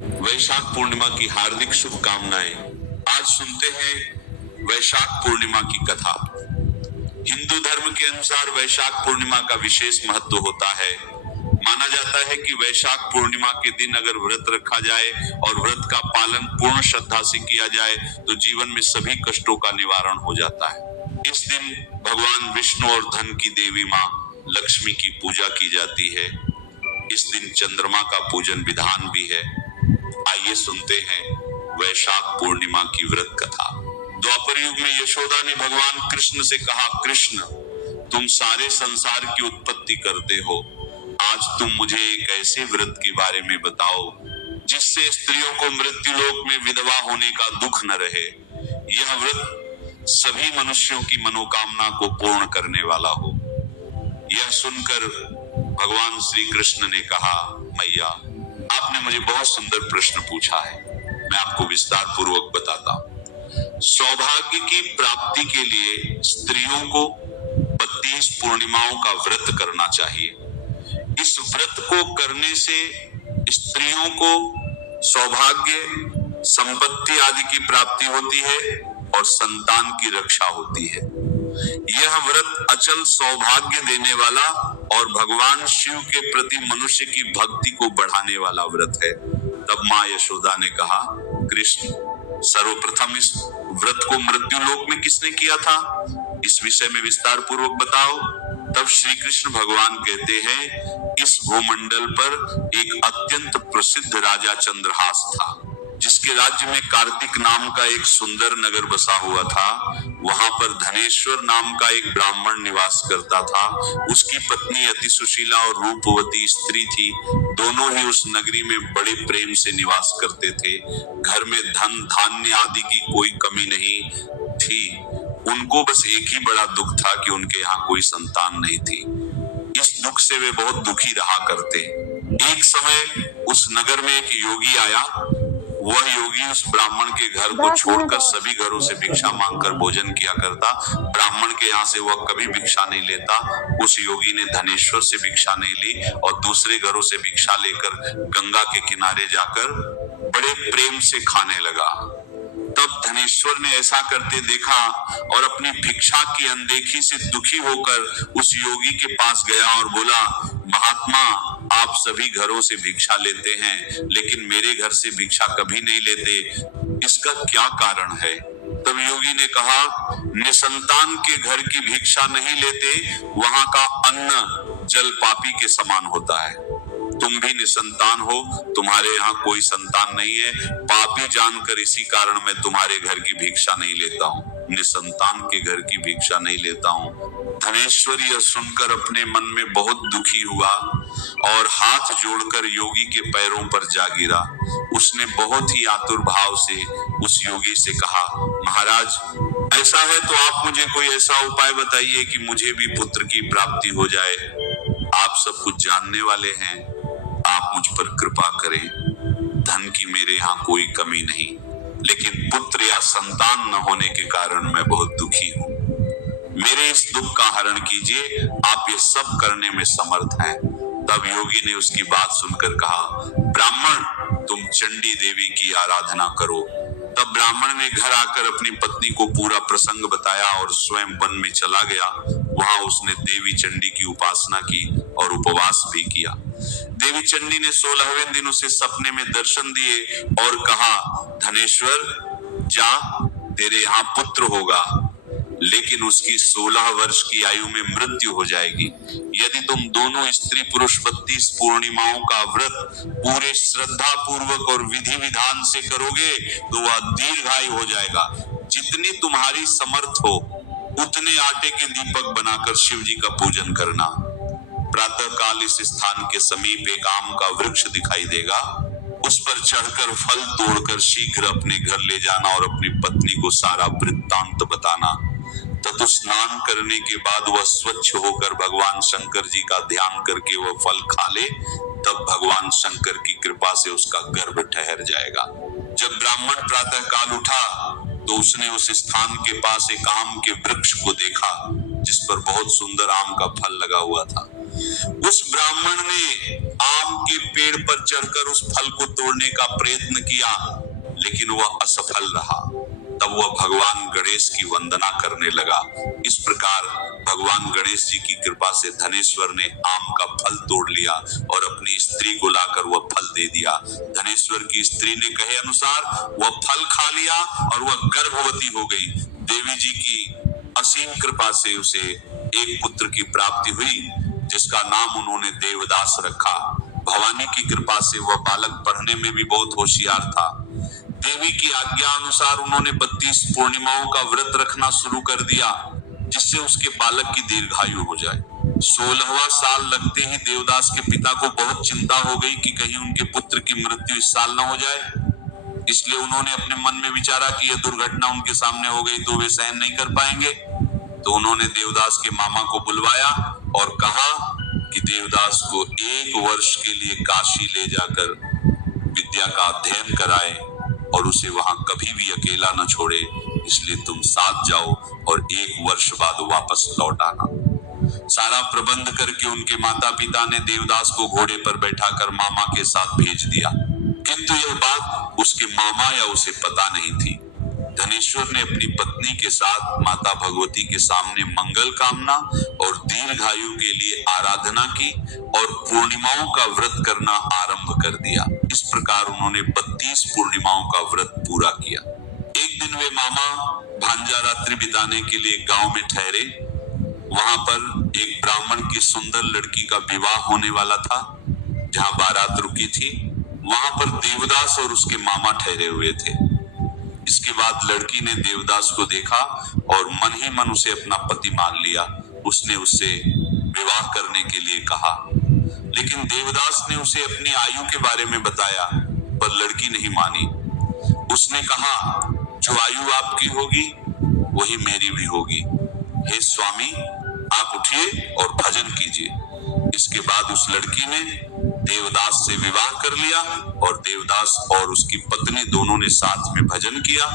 वैशाख पूर्णिमा की हार्दिक शुभकामनाएं। आज सुनते हैं वैशाख पूर्णिमा की कथा। हिंदू धर्म के अनुसार वैशाख पूर्णिमा का विशेष महत्व होता है। माना जाता है कि वैशाख पूर्णिमा के दिन अगर व्रत रखा जाए और व्रत का पालन पूर्ण श्रद्धा से किया जाए तो जीवन में सभी कष्टों का निवारण हो जाता है। इस दिन भगवान विष्णु और धन की देवी माँ लक्ष्मी की पूजा की जाती है। इस दिन चंद्रमा का पूजन विधान भी है। आइए सुनते हैं वैशाख पूर्णिमा की व्रत कथा। द्वापर युग में यशोदा ने भगवान कृष्ण से कहा, कृष्ण, तुम सारे संसार की उत्पत्ति करते हो। आज तुम मुझे एक ऐसे व्रत के बारे में बताओ जिससे स्त्रियों को मृत्यु लोक में विधवा होने का दुख न रहे। यह व्रत सभी मनुष्यों की मनोकामना को पूर्ण करने वाला हो। यह सुनकर भगवान श्री कृष्ण ने कहा, मैया, आपने मुझे बहुत सुंदर प्रश्न पूछा है। मैं आपको विस्तार पूर्वक बताता हूँ। सौभाग्य की प्राप्ति के लिए स्त्रियों को 32 पूर्णिमाओं का व्रत करना चाहिए। इस व्रत को करने से स्त्रियों को सौभाग्य, संपत्ति आदि की प्राप्ति होती है और संतान की रक्षा होती है। यह व्रत अचल सौभाग्य देने वाला और भगवान शिव के प्रति मनुष्य की भक्ति को बढ़ाने वाला व्रत है। तब माँ यशोदा ने कहा, कृष्ण, सर्वप्रथम इस व्रत को मृत्यु लोक में किसने किया था? इस विषय में विस्तार पूर्वक बताओ। तब श्री कृष्ण भगवान कहते हैं, इस भूमंडल पर एक अत्यंत प्रसिद्ध राजा चंद्रहास था, जिसके राज्य में कार्तिक नाम का एक सुंदर नगर बसा हुआ था। वहां पर धनेश्वर नाम का एक ब्राह्मण निवास करता था। उसकी पत्नी अति सुशीला और रूपवती स्त्री थी। दोनों ही उस नगरी में बड़े प्रेम से निवास करते थे। घर में धन धान्य आदि की कोई कमी नहीं थी। उनको बस एक ही बड़ा दुख था कि उनके यहाँ कोई संतान नहीं थी। इस दुख से वे बहुत दुखी रहा करते। एक समय उस नगर में एक योगी आया। वह योगी उस ब्राह्मण के घर को छोड़कर सभी घरों से भिक्षा मांगकर भोजन किया करता। ब्राह्मण के यहाँ से वह कभी भिक्षा नहीं लेता। उस योगी ने धनेश्वर से भिक्षा नहीं ली और दूसरे घरों से भिक्षा लेकर गंगा के किनारे जाकर बड़े प्रेम से खाने लगा। तब धनेश्वर ने ऐसा करते देखा और अपनी भिक्षा की अनदेखी से दुखी होकर उस योगी के पास गया और बोला, महात्मा, आप सभी घरों से भिक्षा लेते हैं लेकिन मेरे घर से भिक्षा कभी नहीं लेते, इसका क्या कारण है? तब योगी ने कहा, निसंतान के घर की भिक्षा नहीं लेते, वहां का अन्न जल पापी के समान होता है। तुम भी निसंतान हो, तुम्हारे यहाँ कोई संतान नहीं है। पापी जानकर इसी कारण मैं तुम्हारे घर की भिक्षा नहीं लेता हूँ, निसंतान के घर की भिक्षा नहीं लेता हूँ। धनेश्वर यह सुनकर अपने मन में बहुत दुखी हुआ और हाथ जोड़कर योगी के पैरों पर जा गिरा। उसने बहुत ही आतुर भाव से उस योगी से कहा, महाराज, ऐसा है तो आप मुझे कोई ऐसा उपाय बताइए कि मुझे भी पुत्र की प्राप्ति हो जाए। आप सब कुछ जानने वाले हैं, आप मुझ पर कृपा करें। धन की मेरे यहाँ कोई कमी नहीं, लेकिन पुत्र या संतान न होने के कारण मैं बहुत दुखी हूँ। मेरे इस दुख का हरण कीजिए, आप ये सब करने में समर्थ हैं। तब योगी ने उसकी बात सुनकर कहा, ब्राह्मण, तुम चंडी देवी की आराधना करो। तब ब्राह्मण ने घर आकर अपनी पत्नी को पूरा प्रसंग बताया और स्वयं वन में चला गया। वहां उसने देवी चंडी की उपासना की और उपवास भी किया। देवी चंडी ने 16वें दिन उसे सपने में दर्शन दिए और कहा, धनेश्वर, जा, तेरे यहाँ पुत्र होगा, लेकिन उसकी 16 वर्ष की आयु में मृत्यु हो जाएगी। यदि तुम दोनों स्त्री पुरुष 32 पूर्णिमाओं का व्रत पूरे श्रद्धा पूर्वक और विधि विधान से करोगे तो वह दीर्घायु हो जाएगा। जितनी तुम्हारी समर्थ हो उतने आटे के दीपक बनाकर शिव जी का पूजन करना। प्रातः काल इस स्थान के समीप एक आम का वृक्ष दिखाई देगा। उस पर चढ़कर फल तोड़कर शीघ्र अपने घर ले जाना और अपनी पत्नी को सारा वृत्तांत बताना। तथा स्नान करने के बाद वह स्वच्छ होकर भगवान शंकर जी का ध्यान करके वह फल खा ले, तब भगवान शंकर की कृपा से उसका गर्भ ठहर जाएगा। जब ब्राह्मण प्रातः काल उठा तो उसने उस स्थान के पास एक आम के वृक्ष को देखा। जिस पर बहुत सुंदर आम का फल लगा हुआ था। उस ब्राह्मण ने आम के पेड़ पर चढ़कर उस फल को तोड़ने का प्रयत्न किया, लेकिन वह असफल रहा। तब वह भगवान गणेश की वंदना करने लगा। इस प्रकार भगवान गणेश जी की कृपा से धनेश्वर ने आम का फल तोड़ लिया और अपनी स्त्री को लाकर वह फल दे दिया। धनेश्वर की स्त्री ने कहे अनुसार वह फल खा लिया और वह गर्भवती हो गई। देवी जी की असीम कृपा से उसे एक पुत्र की प्राप्ति हुई, जिसका नाम उन्होंने देवदास रखा। भवानी की कृपा से वह बालक पढ़ने में भी बहुत होशियार था। देवी की आज्ञा अनुसार उन्होंने 32 पूर्णिमाओं का व्रत रखना शुरू कर दिया, जिससे उसके बालक की दीर्घायु हो जाए। 16वां साल लगते ही देवदास के पिता को बहुत चिंता हो गई कि कहीं उनके पुत्र की मृत्यु इस साल न हो जाए। इसलिए उन्होंने अपने मन में विचारा कि यह दुर्घटना उनके सामने हो गई तो वे सहन नहीं कर पाएंगे। तो उन्होंने देवदास के मामा को बुलवाया और कहा कि देवदास को 1 वर्ष के लिए काशी ले जाकर विद्या का अध्ययन कराए और उसे वहां कभी भी अकेला न छोड़े, इसलिए तुम साथ जाओ और 1 वर्ष बाद वापस लौट आना। सारा प्रबंध करके उनके माता पिता ने देवदास को घोड़े पर बैठाकर मामा के साथ भेज दिया, किंतु यह बात उसके मामा या उसे पता नहीं थी। धनेश्वर ने अपनी पत्नी के साथ माता भगवती के सामने मंगल कामना और दीर्घायु के लिए आराधना की और पूर्णिमाओं का व्रत करना आरंभ कर दिया। इस प्रकार उन्होंने 32 पूर्णिमाओं का व्रत पूरा किया। एक दिन वे मामा भांजा रात्रि बिताने के लिए गांव में ठहरे। वहां पर एक ब्राह्मण की सुंदर लड़की का विवाह होने वाला था। जहां बारात रुकी थी, वहां पर देवदास और उसके मामा ठहरे हुए थे। इसके बाद लड़की ने देवदास को देखा और मन ही मन उसे अपना पति मान लिया। उसने उससे विवाह करने के लिए कहा, लेकिन देवदास ने उसे अपनी आयु के बारे में बताया, पर लड़की नहीं मानी। उसने कहा, जो आयु आपकी होगी वही मेरी भी होगी। हे स्वामी, आप उठिए और भजन कीजिए। इसके बाद उस लड़की ने देवदास से विवाह कर लिया और देवदास और उसकी पत्नी दोनों ने साथ में भजन किया।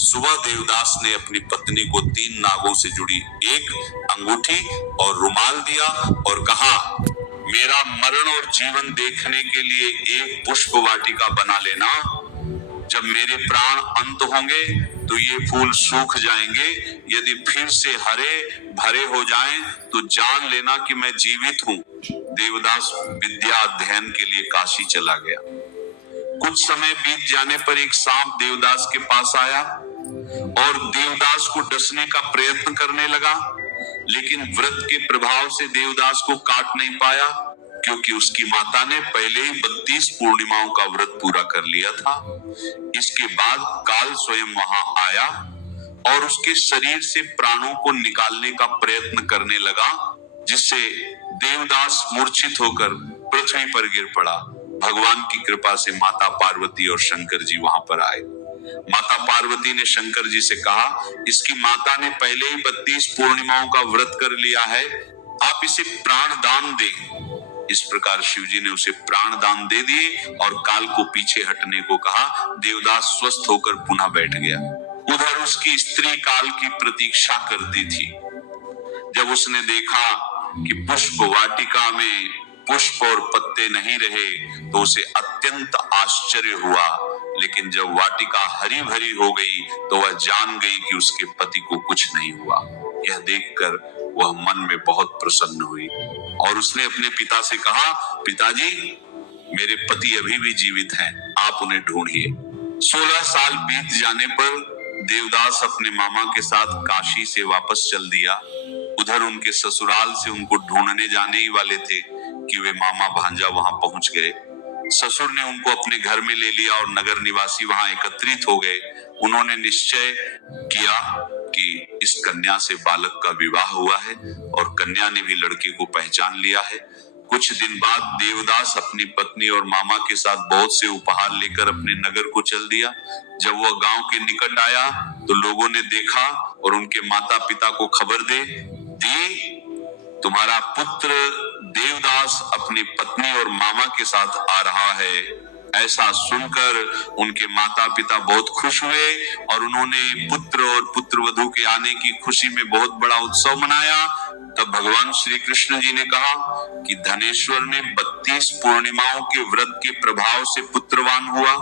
सुबह देवदास ने अपनी पत्नी को 3 नागों से जुड़ी एक अंगूठी और रुमाल दिया और कहा, मेरा मरण और जीवन देखने के लिए एक पुष्प वाटिका बना लेना। जब मेरे प्राण अंत होंगे तो ये फूल सूख जाएंगे। यदि फिर से हरे भरे हो जाएं तो जान लेना कि मैं जीवित हूँ। देवदास विद्या अध्ययन के लिए काशी चला गया। कुछ समय बीत जाने पर एक सांप देवदास के पास आया और देवदास को डसने का प्रयत्न करने लगा, लेकिन व्रत के प्रभाव से देवदास को काट नहीं पाया, क्योंकि उसकी माता ने पहले ही 32 पूर्णिमाओं का व्रत पूरा कर लिया था। इसके बाद काल स्वयं वहां आया और उसके शरीर से प्राणों को निकालने का प्रयत्न करने लगा, जिससे देवदास मूर्छित होकर पृथ्वी पर गिर पड़ा। भगवान की कृपा से माता पार्वती और शंकर जी वहां पर आए। माता पार्वती ने शंकर जी से कहा, इसकी माता ने पहले ही 32 पूर्णिमाओं का व्रत कर लिया है, आप इसे प्राण दान दें। इस प्रकार शिव जी ने उसे प्राण दान दे दिए और काल को पीछे हटने को कहा। देवदास स्वस्थ होकर पुनः बैठ गया। उधर उसकी स्त्री काल की प्रतीक्षा करती थी। जब उसने देखा कि पुष्प वाटिका में पुष्प और पत्ते नहीं रहे तो उसे अत्यंत आश्चर्य हुआ, लेकिन जब वाटिका हरी भरी हो गई तो वह जान गई कि उसके पति को कुछ नहीं हुआ। यह देखकर वह मन में बहुत प्रसन्न हुई और उसने अपने पिता से कहा, पिताजी, मेरे पति अभी भी जीवित हैं, आप उन्हें ढूंढिए। 16 साल बीत जाने पर देवदास अपने मामा के साथ काशी से वापस चल दिया। उधर उनके ससुराल से उनको ढूंढने जाने ही वाले थे कि वे मामा भांजा वहां पहुंच गए। ससुर ने उनको अपने घर में ले लिया और नगर निवासी वहां एकत्रित हो गए। उन्होंने निश्चय किया कि इस कन्या से बालक का विवाह हुआ है और कन्या ने भी लड़के को पहचान लिया है। कुछ दिन बाद देवदास अपनी पत्नी और मामा के साथ बहुत से उपहार लेकर अपने नगर को चल दिया। जब वह गांव के निकट आया तो लोगों ने देखा और उनके माता पिता को खबर दी, तुम्हारा पुत्र देवदास अपनी पत्नी और मामा के साथ आ रहा है। ऐसा सुनकर उनके माता पिता बहुत खुश हुए और उन्होंने पुत्र और पुत्रवधू के आने की खुशी में बहुत बड़ा उत्सव मनाया। तब भगवान श्री कृष्ण जी ने कहा कि धनेश्वर ने 32 पूर्णिमाओं के व्रत के प्रभाव से पुत्रवान हुआ।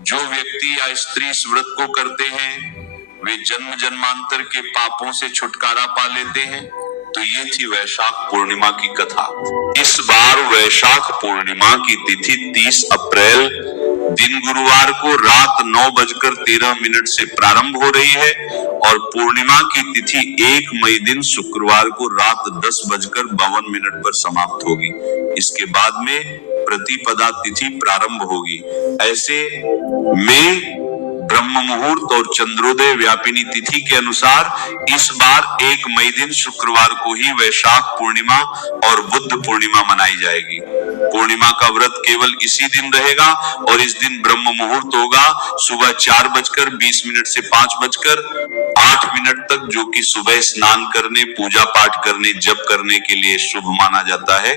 जो व्यक्ति या स्त्री इस व्रत को करते हैं वे जन्म जन्मांतर के पापों से छुटकारा पा लेते हैं। तो ये थी वैशाख पूर्णिमा की कथा। इस बार वैशाख पूर्णिमा की तिथि 30 अप्रैल दिन गुरुवार को रात 9:13 से प्रारंभ हो रही है और पूर्णिमा की तिथि 1 मई दिन शुक्रवार को रात 10:52 पर समाप्त होगी। इसके बाद में प्रतिपदा तिथि प्रारंभ होगी। ऐसे में ब्रह्म मुहूर्त और चंद्रोदय व्यापिनी तिथि के अनुसार इस बार 1 मई दिन शुक्रवार को ही वैशाख पूर्णिमा और बुद्ध पूर्णिमा मनाई जाएगी। पूर्णिमा का व्रत केवल इसी दिन रहेगा और इस दिन ब्रह्म मुहूर्त होगा सुबह 4:20 से 5:08 तक, जो कि सुबह स्नान करने, पूजा पाठ करने, जप करने के लिए शुभ माना जाता है।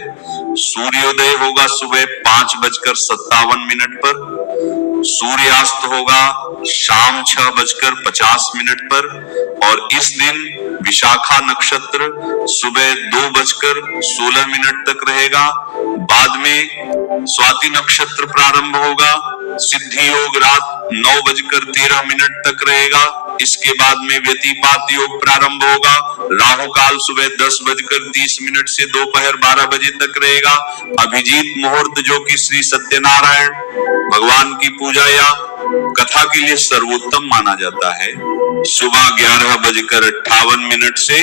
सूर्योदय होगा सुबह 5:57 पर। सूर्यास्त होगा शाम 6:50 पर और इस दिन विशाखा नक्षत्र सुबह 2:16 तक रहेगा। बाद में स्वाति नक्षत्र प्रारंभ होगा। सिद्धि योग रात 9:13 तक रहेगा। इसके बाद में व्यतिपात योग प्रारंभ होगा। राहु काल सुबह 10:30 से दोपहर 12 बजे तक रहेगा। अभिजीत मुहूर्त, जो कि श्री सत्यनारायण भगवान की पूजा या कथा के लिए सर्वोत्तम माना जाता है, सुबह 11:58 से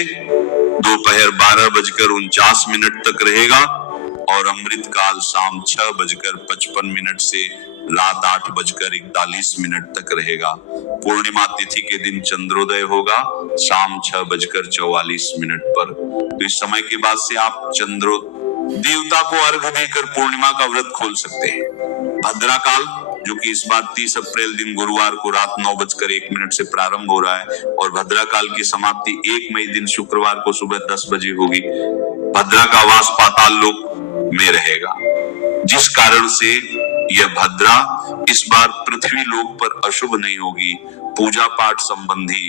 दोपहर 12:49 तक रहेगा और अमृत काल शाम 6:55 से रात 8:41 तक रहेगा। पूर्णिमा तिथि के दिन चंद्रोदय होगा शाम 6:44 पर। तो इस समय के बाद से आप देवता को अर्घ्य देकर पूर्णिमा का व्रत खोल सकते हैं। भद्रा काल, जो कि इस बार 30 अप्रैल दिन गुरुवार को रात 9:01 से प्रारंभ हो रहा है और भद्रा काल की समाप्ति 1 मई दिन शुक्रवार को सुबह 10 बजे होगी। भद्रा का वास पाताल लोक में रहेगा, जिस कारण से यह भद्रा इस बार पृथ्वी लोक पर अशुभ नहीं होगी। पूजा पाठ संबंधी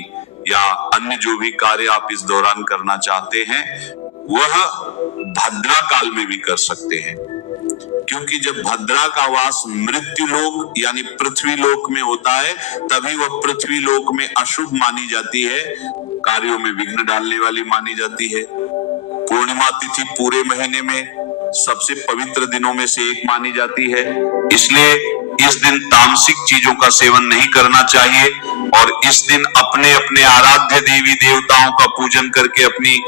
या अन्य जो भी कार्य आप इस दौरान करना चाहते हैं वह भद्रा काल में भी कर सकते हैं, क्योंकि जब भद्रा का वास मृत्यु लोक यानी पृथ्वी लोक में होता है तभी वह पृथ्वी लोक में अशुभ मानी जाती है, कार्यों में विघ्न डालने वाली मानी जाती है। पूर्णिमा तिथि पूरे महीने में सबसे पवित्र दिनों में से एक मानी जाती है, इसलिए इस दिन तामसिक चीजों का सेवन नहीं करना चाहिए और इस दिन अपने अपने आराध्य देवी देवताओं का पूजन करके अपनी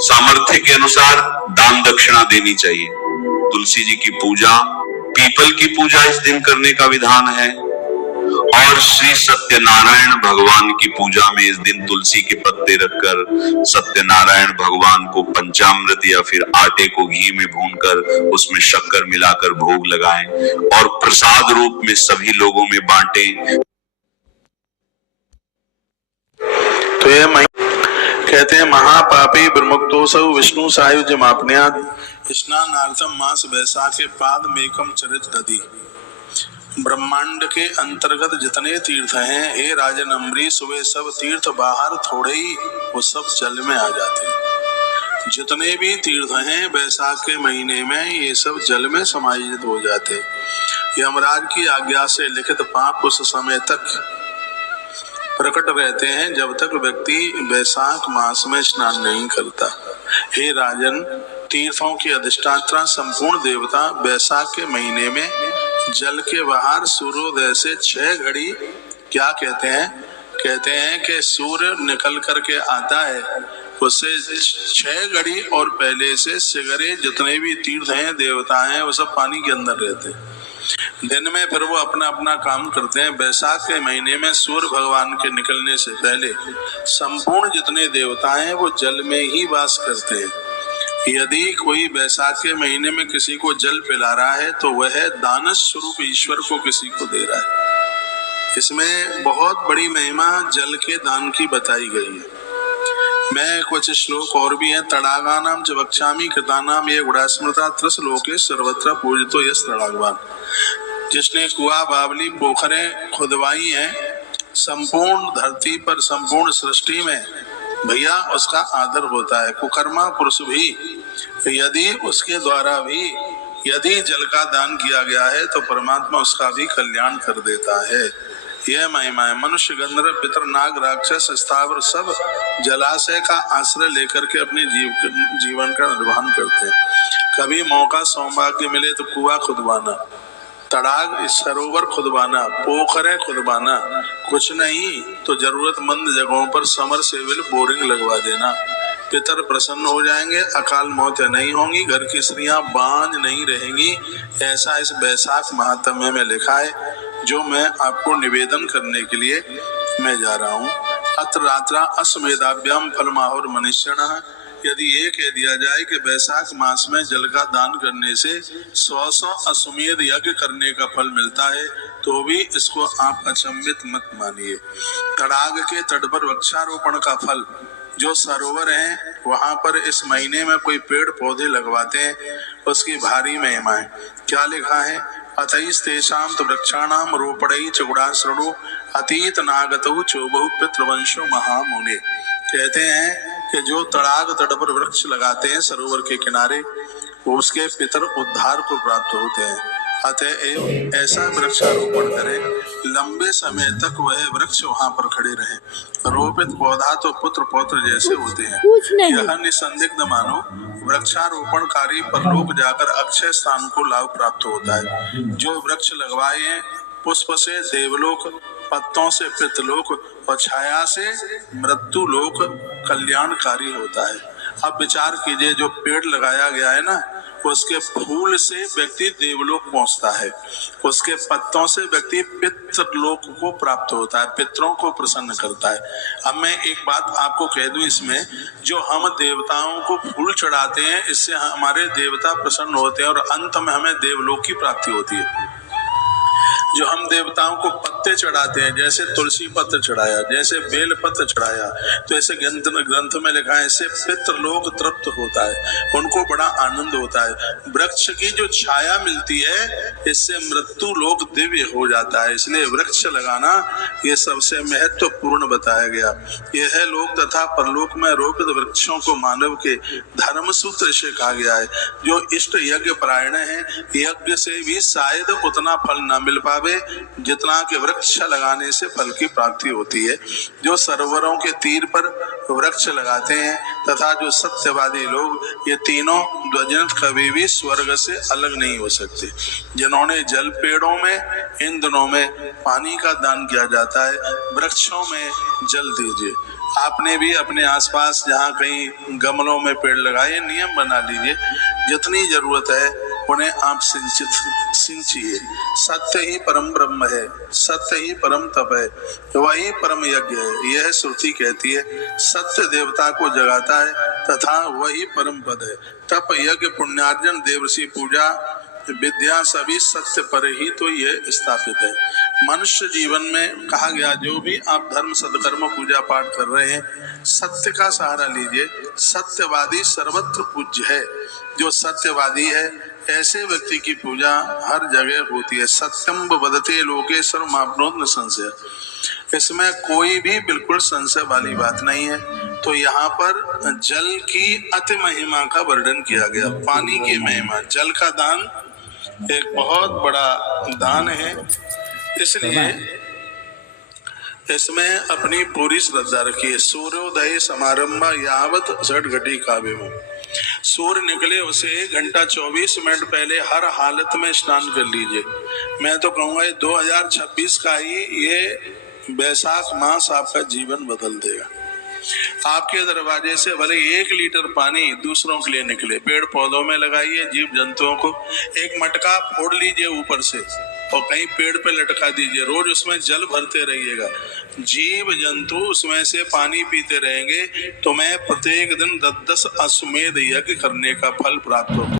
सामर्थ्य के अनुसार दान दक्षिणा देनी चाहिए। तुलसी जी की पूजा, पीपल की पूजा इस दिन करने का विधान है और श्री सत्यनारायण भगवान की पूजा में इस दिन तुलसी के पत्ते रखकर सत्यनारायण भगवान को पंचामृत या फिर आटे को घी में भूनकर उसमें शक्कर मिलाकर भोग लगाएं और प्रसाद रूप में सभी लोगों में बांटें। तो ये कहते हैं महापापी ब्रह्मोक्तोसौ विष्णु सायुज्य मापन्यात् स्नानार्थम मास वैशाखे पाद मेकम चरित दधी। ब्रह्मांड के अंतर्गत जितने तीर्थ हैं हे राजन अम्बरीश, वे सब तीर्थ बाहर थोड़े ही वो सब जल में आ जाते हैं। जितने भी तीर्थ हैं वैशाख के महीने में ये सब जल में समाहित हो जाते हैं। यमराज की आज्ञा से लिखित पाप उस समय तक प्रकट रहते हैं जब तक व्यक्ति वैशाख मास में स्नान नहीं करता। हे राजन, तीर्थों के अधिष्ठाता संपूर्ण देवता वैशाख के महीने में जल के बाहर सूर्योदय से 6 घड़ी क्या कहते हैं कि सूर्य निकल करके आता है, उससे 6 घड़ी और पहले से सिगरे जितने भी तीर्थ हैं देवता हैं वो सब पानी के अंदर रहते हैं। दिन में फिर वो अपना अपना काम करते हैं। वैशाख के महीने में सूर्य भगवान के निकलने से पहले संपूर्ण जितने देवता हैं वो जल में ही वास करते हैं। यदि कोई वैशाख के महीने में किसी को जल पिला रहा है तो वह दान स्वरूप ईश्वर को किसी को दे रहा है। इसमें बहुत बड़ी महिमा जल के दान की बताई गई है। मैं कुछ श्लोक और भी हैं। तड़ागानाम च वक्ष्यामि कृतानाम ये गुणास्मृता त्रिश्लोके सर्वत्र पूजितो यस् तड़ागवान। जिसने कुआं बावली पोखरें खुदवाई हैं संपूर्ण धरती पर, संपूर्ण सृष्टि में, भैया उसका आदर होता है। कुकर्मा पुरुष भी यदि उसके द्वारा भी यदि जल का दान किया गया है तो परमात्मा उसका भी कल्याण कर देता है। यह महिमा है। मनुष्य, गंधर्व, पितर, नाग, राक्षस, स्थावर सब जलाशय का आश्रय लेकर के अपने जीवन का निर्वहन करते हैं। कभी मौका सौभाग्य मिले तो कुआं खुदवाना, तड़ाग सरोवर खुदवाना, पोखरें खुदवाना, कुछ नहीं तो जरूरतमंद जगहों पर समरसेबल बोरिंग लगवा देना। पितर प्रसन्न हो जाएंगे, अकाल मौतें नहीं होंगी, घर की स्त्रियां बांझ नहीं रहेंगी। ऐसा इस वैशाख महात्म्य में लिखा है, जो मैं आपको निवेदन करने के लिए मैं जा रहा हूँ। अत्र रात्रा अश्वमेधाभ्याम फलमाहुर मनुष्यणः। यदि ये कह दिया जाए कि वैशाख मास में जल का दान करने से 100 अश्वमेध यज्ञ करने का फल मिलता है, तो भी इसको आप अचंभित मत मानिए। तड़ाग के तट पर वृक्षारोपण का फल, जो सरोवर हैं वहां पर इस महीने में कोई पेड़ पौधे लगवाते हैं, उसकी भारी महिमा है। क्या लिखा है? अतईस तेषाम तो वृक्षाणाम रोपणई चौड़ाश्रणु अतीत नागतु चोबहु पितृवंशो महामुने। कहते हैं कि जो तड़ाग तट पर वृक्ष लगाते हैं सरोवर के किनारे, उसके पितर उद्धार को प्राप्त होते हैं। अतएव ऐसा वृक्षारोपण करें, लंबे समय तक वह वृक्ष वहां पर खड़े रहे। रोपित पौधा तो पुत्र पौत्र जैसे होते हैं। यह निसंदिग्ध मानो वृक्षारोपणकारी परलोक जाकर अक्षय स्थान को लाभ प्राप्त होता है। जो वृक्ष लगवाए हैं, पुष्प से देवलोक, पत्तों से पितृलोक और छाया से मृत्यु लोक कल्याणकारी होता है। अब विचार कीजिए, जो पेड़ लगाया गया है ना, उसके फूल से व्यक्ति देवलोक पहुंचता है, उसके पत्तों से व्यक्ति पितृलोक को प्राप्त होता है, पितरों को प्रसन्न करता है। अब मैं एक बात आपको कह दूं, इसमें जो हम देवताओं को फूल चढ़ाते हैं, इससे हमारे देवता प्रसन्न होते हैं और अंत में हमें देवलोक की प्राप्ति होती है। जो हम देवताओं को पत्ते चढ़ाते हैं, जैसे तुलसी पत्र चढ़ाया, जैसे बेल पत्र चढ़ाया, तो ऐसे ग्रंथ में लिखा है, इससे पितृलोक तृप्त होता है, उनको बड़ा आनंद होता है। वृक्ष की जो छाया मिलती है, इससे मृत्यु लोक दिव्य हो जाता है। इसलिए वृक्ष लगाना ये सबसे महत्वपूर्ण बताया गया। यह लोक तथा परलोक में रोपित वृक्षों को मानव के धर्म सूत्र से कहा गया है। जो इष्ट यज्ञ परायण है, यज्ञ से भी शायद उतना फल न मिल पावे जितना कि वृक्ष लगाने से फल की प्राप्ति होती है। जो सरोवरों के तीर पर वृक्ष लगाते हैं तथा जो सत्यवादी लोग, ये तीनों द्वजंत कभी भी स्वर्ग से अलग नहीं हो सकते। जिन्होंने जल पेड़ों में, इन दिनों में पानी का दान किया जाता है, वृक्षों में जल दीजिए। आपने भी अपने आसपास जहाँ कहीं गमलों में पेड़ लगाए, नियम बना लीजिए, जितनी जरूरत है उन्हें आप सिंचिए। सत्य ही परम ब्रह्म है, सत्य ही परम तप है, वही परम यज्ञ है। यह श्रुति कहती है, सत्य देवता को जगाता है तथा वही परम पद है। तप, यज्ञ, पुण्यार्जन, देवर्षि पूजा, विद्या सभी सत्य पर ही तो यह स्थापित है। मनुष्य जीवन में कहा गया, जो भी आप धर्म सत्कर्म पूजा पाठ कर रहे हैं, सत्य का सहारा लीजिए। सत्यवादी सर्वत्र पूज्य है। जो सत्यवादी है, ऐसे व्यक्ति की पूजा हर जगह होती है। सत्यम वदते लोके सर्वमाप्नोत न संशय। इसमें कोई भी बिल्कुल संशय वाली बात नहीं है। तो यहाँ पर जल की अति महिमा का वर्णन किया गया, पानी की महिमा। जल का दान एक बहुत बड़ा दान है, इसलिए इसमें अपनी पूरी श्रद्धा रखिए। सूर्योदय समारंभ यावत झटघटी काव्य। सूर्य निकले उसे 1 घंटा 24 मिनट पहले हर हालत में स्नान कर लीजिए। मैं तो कहूँगा 2026 का ही ये वैशाख मास आपका जीवन बदल देगा। आपके दरवाजे से भले 1 लीटर पानी दूसरों के लिए निकले। पेड़ पौधों में लगाइए, जीव जंतुओं को एक मटका फोड़ लीजिए ऊपर से और कहीं पेड़ पे लटका दीजिए। रोज उसमें जल भरते रहिएगा, जीव जंतु उसमें से पानी पीते रहेंगे, तो मैं प्रत्येक दिन 10-10 अश्वमेध यज्ञ करने का फल प्राप्त होगा।